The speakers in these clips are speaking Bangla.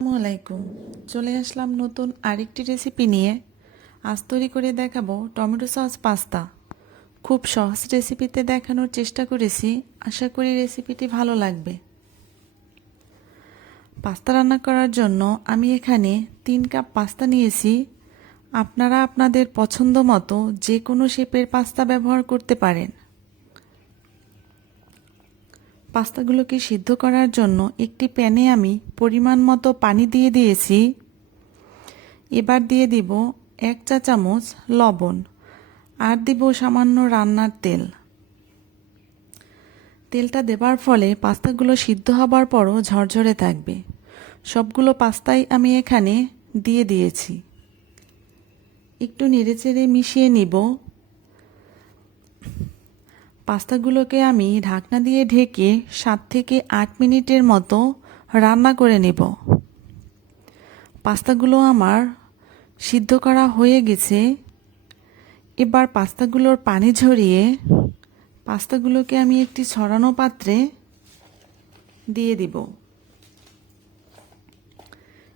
আসসালামু আলাইকুম চলে আসলাম নতুন আরেকটি রেসিপি নিয়ে। আজ তৈরি করে দেখাবো টমেটো সস পাস্তা। খুব সহজ রেসিপিতে দেখানোর চেষ্টা করেছি। আশা করি রেসিপিটি ভালো লাগবে। পাস্তা রান্না করার জন্য আমি এখানে তিন কাপ পাস্তা নিয়েছি। আপনারা আপনাদের পছন্দ মতো যে কোনো শেপের পাস্তা ব্যবহার করতে পারেন। পাস্তাগুলোকে সিদ্ধ করার জন্য একটি প্যানে আমি পরিমাণ মতো পানি দিয়ে দিয়েছি। এবার দিয়ে দিব এক চা চামচ লবণ আর দিব সামান্য রান্নার তেল। তেলটা দেবার ফলে পাস্তাগুলো সিদ্ধ হবার পরও ঝরঝরে থাকবে। সবগুলো পাস্তাই আমি এখানে দিয়ে দিয়েছি। একটু নেড়েচেড়ে মিশিয়ে নিব। পাস্তাগুলোকে আমি ঢাকনা দিয়ে ঢেকে সাত থেকে আট মিনিটের মতো রান্না করে নেব। পাস্তাগুলো আমার সিদ্ধ করা হয়ে গেছে। এবার পাস্তাগুলোর পানি ঝরিয়ে পাস্তাগুলোকে আমি একটি ছড়ানো পাত্রে দিয়ে দিব।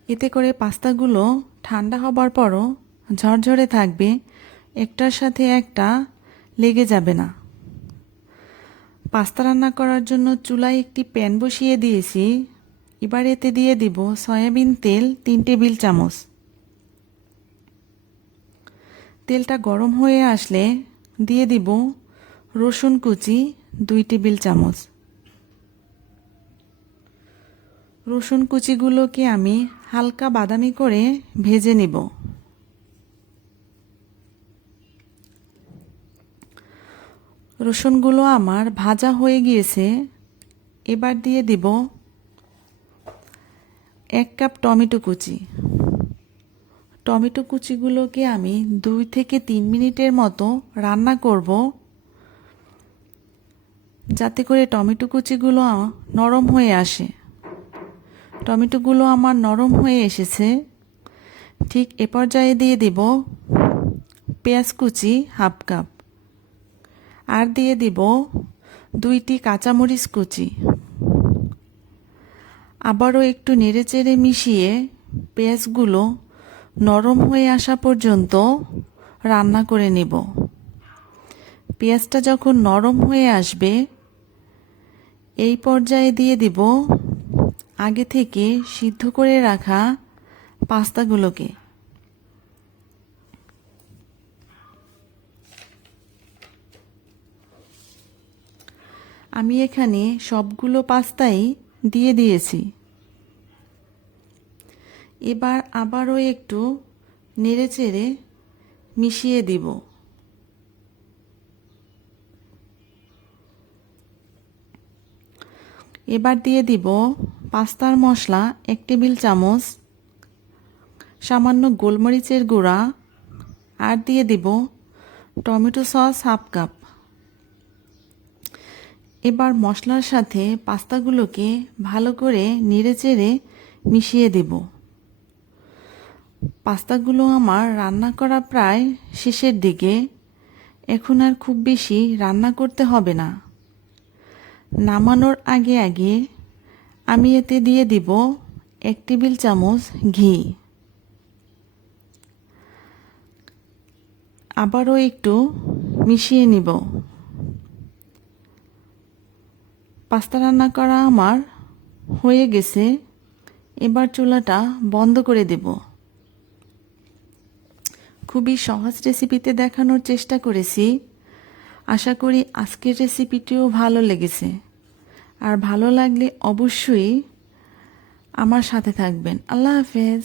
এতে করে পাস্তাগুলো ঠান্ডা হবার পরও ঝরঝরে থাকবে, একটার সাথে একটা লেগে যাবে না। পাস্তা রান্না করার জন্য চুলায় একটি প্যান বসিয়ে দিয়েছি। এবার এতে দিয়ে দিব সয়াবিন তেল, তিন টেবিল চামচ। তেলটা গরম হয়ে আসলে দিয়ে দিব রসুন কুচি, দুই টেবিল চামচ। রসুন কুচিগুলোকে আমি হালকা বাদামি করে ভেজে নিব। রসুনগুলো আমার ভাজা হয়ে গিয়েছে, এবার দিয়ে দিব এক কাপ টমেটো কুচি। টমেটো কুচিগুলোকে আমি দুই থেকে তিন মিনিটের মতো রান্না করব, যাতে করে টমেটো কুচিগুলো নরম হয়ে আসে। টমেটোগুলো আমার নরম হয়ে এসেছে। ঠিক এ পর্যায়ে দিয়ে দেব পেঁয়াজ কুচি হাফ কাপ। আর দিয়ে দিব দুইটি কাঁচামরিচ কুচি। আবারও একটু নেড়েচেড়ে মিশিয়ে পেঁয়াজগুলো নরম হয়ে আসা পর্যন্ত রান্না করে নেব। পেঁয়াজটা যখন নরম হয়ে আসবে, এই পর্যায়ে দিয়ে দিব আগে থেকে সিদ্ধ করে রাখা পাস্তাগুলোকে। আমি এখানে সবগুলো পাস্তাই দিয়ে দিয়েছি। এবার আবারও একটু নেড়েচেড়ে মিশিয়ে দিব। এবার দিয়ে দিব পাস্তার মশলা এক টেবিল চামচ, সামান্য গোলমরিচের গুঁড়া, আর দিয়ে দিব টমেটো সস হাফ কাপ। এবার মশলার সাথে পাস্তাগুলোকে ভালো করে নেড়েচেড়ে মিশিয়ে দেব। পাস্তাগুলো আমার রান্না করা প্রায় শেষের দিকে। এখন আর খুব বেশি রান্না করতে হবে না। নামানোর আগে আগে আমি এতে দিয়ে দিব এক টেবিল চামচ ঘি। আবারও একটু মিশিয়ে নিব। পাস্তা রান্না করা আমার হয়ে গেছে। এবার চুলাটা বন্ধ করে দেব। খুবই সহজ রেসিপিতে দেখানোর চেষ্টা করেছি। আশা করি আজকের রেসিপিটিও ভালো লেগেছে। আর ভালো লাগলে অবশ্যই আমার সাথে থাকবেন। আল্লাহ হাফেজ।